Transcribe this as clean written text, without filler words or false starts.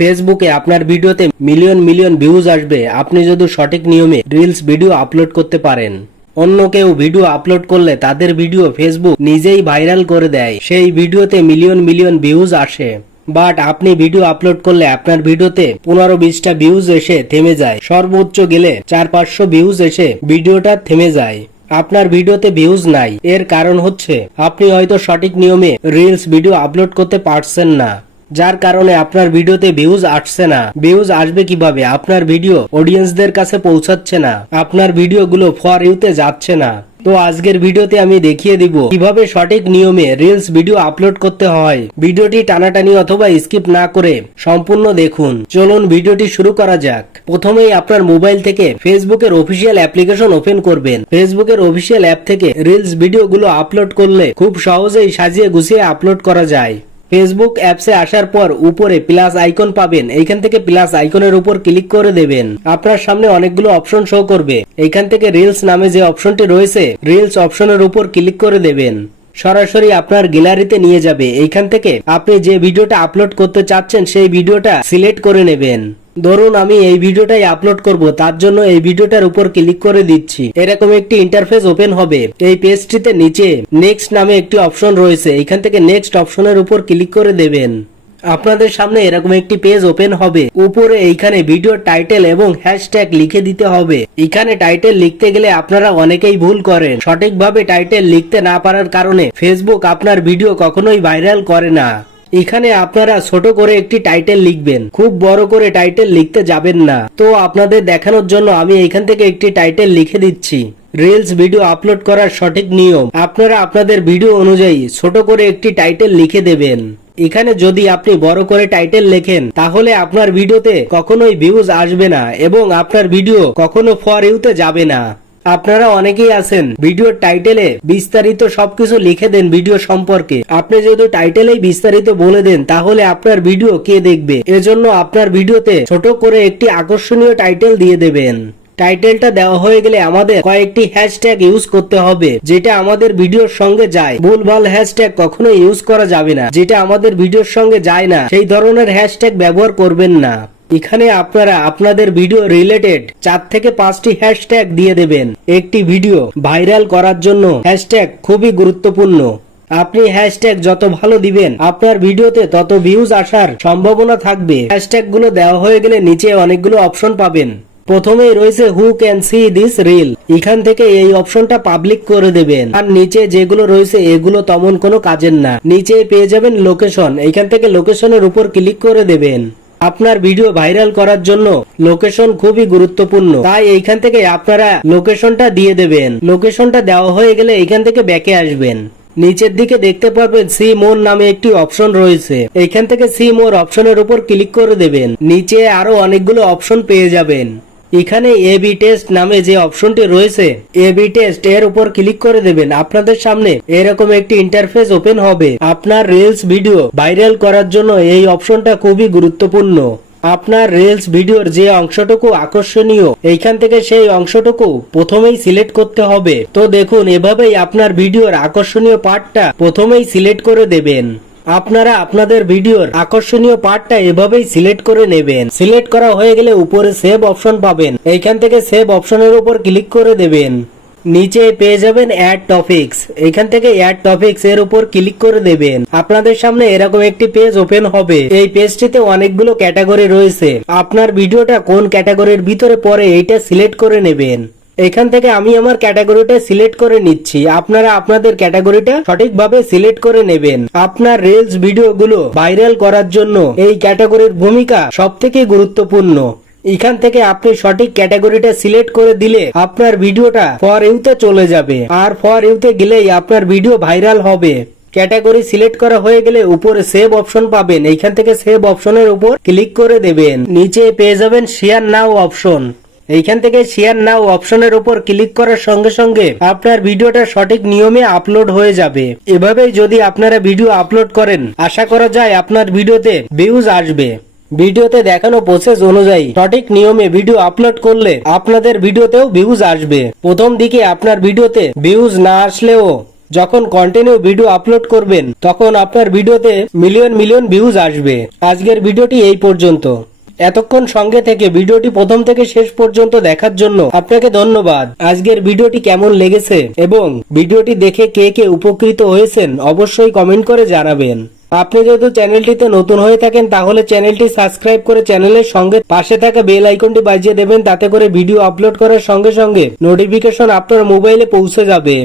ফেসবুকে আপনার ভিডিওতে মিলিয়ন মিলিয়ন ভিউজ আসবে আপনি যদি সঠিক নিয়মে রিলস ভিডিও আপলোড করতে পারেন। অন্য কেউ ভিডিও আপলোড করলে তাদের ভিডিও ফেসবুক নিজেই ভাইরাল করে দেয়, সেই ভিডিওতে মিলিয়ন মিলিয়ন ভিউজ আসে। বাট আপনি ভিডিও আপলোড করলে আপনার ভিডিওতে 15-20টা ভিউজ এসে থেমে যায়, সর্বোচ্চ গেলে 400-500 ভিউজ এসে ভিডিওটা থেমে যায়। আপনার ভিডিওতে ভিউজ নাই, এর কারণ হচ্ছে আপনি হয়তো সঠিক নিয়মে রিলস ভিডিও আপলোড করতে পারছেন না, যার কারণে আপনার ভিডিওতে ভিউজ আসছে না। ভিউজ আসবে কিভাবে? আপনার ভিডিও অডিয়েন্সদের কাছে পৌঁছাচ্ছে না, আপনার ভিডিওগুলো ফর ইউতে যাচ্ছে না। তো আজকের ভিডিওতে আমি দেখিয়ে দিব কিভাবে সঠিক নিয়মে রিলস ভিডিও আপলোড করতে হয়। ভিডিওটি টানাটানি অথবা স্কিপ না করে সম্পূর্ণ দেখুন। চলুন ভিডিওটি শুরু করা যাক। প্রথমেই আপনার মোবাইল থেকে ফেসবুকের অফিসিয়াল অ্যাপ্লিকেশন ওপেন করবেন। ফেসবুকের অফিসিয়াল অ্যাপ থেকে রিলস ভিডিওগুলো আপলোড করলে খুব সহজেই সাজিয়ে গুছিয়ে আপলোড করা যায়। ফেসবুক অ্যাপসে আসার পর উপরে প্লাস আইকন পাবেন, এইখান থেকে প্লাস আইকনের উপর ক্লিক করে দেবেন। আপনার সামনে অনেকগুলো অপশন শো করবে, এইখান থেকে রিলস নামে যে অপশনটি রয়েছে রিলস অপশনের উপর ক্লিক করে দেবেন। সরাসরি আপনার গ্যালারিতে নিয়ে যাবে। এইখান থেকে আপনি যে ভিডিওটা আপলোড করতে চাচ্ছেন সেই ভিডিওটা সিলেক্ট করে নেবেন। ধরুন আমি এই ভিডিওটাই আপলোড করব, তার জন্য এই ভিডিওটার উপর ক্লিক করে দিচ্ছি। এরকম একটি ইন্টারফেস ওপেন হবে। এই পেজটিতে নিচে নেক্সট নামে একটি অপশন রয়েছে, এখান থেকে নেক্সট অপশনের উপর ক্লিক করে দেবেন। আপনাদের সামনে এরকম একটি পেজ ওপেন হবে। উপরে এইখানে ভিডিও টাইটেল এবং হ্যাশট্যাগ লিখে দিতে হবে। এখানে টাইটেল লিখতে গেলে আপনারা অনেকেই ভুল করেন। সঠিকভাবে টাইটেল লিখতে না পারার কারণে ফেসবুক আপনার ভিডিও কখনোই ভাইরাল করে না। এখানে আপনারা ছোট করে একটি টাইটেল লিখবেন, খুব বড় করে টাইটেল লিখতে যাবেন না। তো আপনাদের দেখানোর জন্য আমি এখান থেকে একটি টাইটেল লিখে দিচ্ছি। রিলস ভিডিও আপলোড করার সঠিক নিয়ম। আপনারা আপনাদের ভিডিও অনুযায়ী ছোট করে একটি টাইটেল লিখে দেবেন। এখানে যদি আপনি বড় করে টাইটেল লেখেন তাহলে আপনার ভিডিওতে কখনোই ভিউজ আসবে না এবং আপনার ভিডিও কখনো ফর ইউতে যাবে না। আপনারা অনেকেই আছেন ভিডিওর টাইটেলে বিস্তারিত সবকিছু লিখে দেন ভিডিও সম্পর্কে। আপনি যদি টাইটেলেই বিস্তারিত বলে দেন তাহলে আপনার ভিডিও কে দেখবে? এজন্য আপনার ভিডিওতে ছোট করে একটি আকর্ষণীয় টাইটেল দিয়ে দেবেন। টাইটেলটা দেওয়া হয়ে গেলে আমাদের কয়েকটি হ্যাশট্যাগ ইউজ করতে হবে, যেটা আমাদের ভিডিওর সঙ্গে যায়। ভুলভাল হ্যাশট্যাগ কখনো ইউজ করা যাবে না, যেটা আমাদের ভিডিওর সঙ্গে যায় না সেই ধরনের হ্যাশট্যাগ ব্যবহার করবেন না। এখানে আপনারা আপনাদের ভিডিও রিলেটেড 4 থেকে 5টি হ্যাশট্যাগ দিয়ে দেবেন। একটি ভিডিও ভাইরাল করার জন্য হ্যাশট্যাগ খুবই গুরুত্বপূর্ণ। আপনি হ্যাশট্যাগ যত ভালো দিবেন আপনার ভিডিওতে তত ভিউজ আসার সম্ভাবনা থাকবে। হ্যাশট্যাগ গুলো দেওয়া হয়ে গেলে নিচে অনেকগুলো অপশন পাবেন। প্রথমেই রয়েছে who can see this reel, এখান থেকে এই অপশনটা পাবলিক করে দেবেন। আর নিচে যেগুলো রয়েছে এগুলো তেমন কোনো কাজের না। নিচে পেয়ে যাবেন লোকেশন, এইখান থেকে লোকেশনের উপর ক্লিক করে দেবেন। আপনার ভিডিও ভাইরাল করার জন্য লোকেশন খুবই গুরুত্বপূর্ণ, তাই এইখান থেকে আপনারা লোকেশনটা দিয়ে দেবেন। লোকেশনটা দেওয়া হয়ে গেলে এইখান থেকে ব্যাকে আসবেন। নিচের দিকে দেখতে পারবেন সি মোর নামে একটি অপশন রয়েছে, এইখান থেকে সি মোর অপশনের উপর ক্লিক করে দেবেন। নিচে আরো অনেকগুলো অপশন পেয়ে যাবেন। এখানে এবি টেস্ট নামে যে অপশনটি রয়েছে এবি টেস্ট এর উপর ক্লিক করে দেবেন। আপনাদের সামনে এরকম একটি ইন্টারফেস ওপেন হবে। আপনার রিলস ভিডিও ভাইরাল করার জন্য এই অপশনটা খুবই গুরুত্বপূর্ণ। আপনার রিলস ভিডিওর যে অংশটুকু আকর্ষণীয় এইখান থেকে সেই অংশটুকু প্রথমেই সিলেক্ট করতে হবে। তো দেখুন এভাবেই আপনার ভিডিওর আকর্ষণীয় পার্টটা প্রথমেই সিলেক্ট করে দেবেন। আপনারা আপনাদের ভিডিওর আকর্ষণীয় পার্টটা এভাবেই সিলেক্ট করে নেবেন। সিলেক্ট করা হয়ে গেলে উপরে সেভ অপশন পাবেন, এইখান থেকে সেভ অপশনের উপর ক্লিক করে দেবেন। নিচে পেয়ে যাবেন অ্যাড টপিকস, এখান থেকে অ্যাড টপিকস এর উপর ক্লিক করে দেবেন। আপনাদের সামনে এরকম একটি পেজ ওপেন হবে। এই পেজটিতে অনেকগুলো ক্যাটাগরি রয়েছে। আপনার ভিডিওটা কোন ক্যাটাগরির ভিতরে পড়ে এইটা সিলেক্ট করে নেবেন। এখান থেকে আমি আমার ক্যাটাগরিটা সিলেক্ট করে নিচ্ছি। আপনারা আপনাদের ক্যাটাগরিটা সঠিকভাবে সিলেক্ট করে নেবেন। আপনার রিলস ভিডিওগুলো ভাইরাল করার জন্য এই ক্যাটাগরির ভূমিকা সবথেকে গুরুত্বপূর্ণ। এখান থেকে আপনি সঠিক ক্যাটাগরিটা সিলেক্ট করে দিলে আপনার ভিডিওটা ফর ইউতে চলে যাবে, আর ফর ইউতে গেলেই আপনার ভিডিও ভাইরাল হবে। ক্যাটাগরি সিলেক্ট করা হয়ে গেলে উপরে সেভ অপশন পাবেন, এইখান থেকে সেভ অপশনের উপর ক্লিক করে দেবেন। নিচে পেয়ে যাবেন শেয়ার নাও অপশন, এইখান থেকে শেয়ার নাও অপশনের উপর ক্লিক করার সঙ্গে সঙ্গে আপনার ভিডিওটা সঠিক নিয়মে আপলোড হয়ে যাবে। এভাবেই যদি আপনারা ভিডিও আপলোড করেন আশা করা যায় আপনার ভিডিওতে ভিউজ আসবে। ভিডিওতে দেখানো প্রসেস অনুযায়ী সঠিক নিয়মে ভিডিও আপলোড করলে আপনাদের ভিডিওতেও ভিউজ আসবে। প্রথম দিকে আপনার ভিডিওতে ভিউজ না আসলেও যখন কন্টিনিউ ভিডিও আপলোড করবেন তখন আপনার ভিডিওতে মিলিয়ন মিলিয়ন ভিউজ আসবে। আজকের ভিডিওটি এই পর্যন্ত। এতক্ষণ সঙ্গে থেকে ভিডিওটি প্রথম থেকে শেষ পর্যন্ত দেখার জন্য আপনাকে ধন্যবাদ। আজকের ভিডিওটি কেমন লেগেছে এবং ভিডিওটি দেখে কে কে উপকৃত হয়েছেন অবশ্যই কমেন্ট করে জানাবেন। আপনি যদি চ্যানেলটিতে নতুন হয়ে থাকেন তাহলে চ্যানেলটি সাবস্ক্রাইব করে চ্যানেলের সঙ্গে পাশে থাকা বেল আইকনটি বাজিয়ে দেবেন, তাতে করে ভিডিও আপলোড করার সঙ্গে সঙ্গে নোটিফিকেশন আপনার মোবাইলে পৌঁছে যাবে।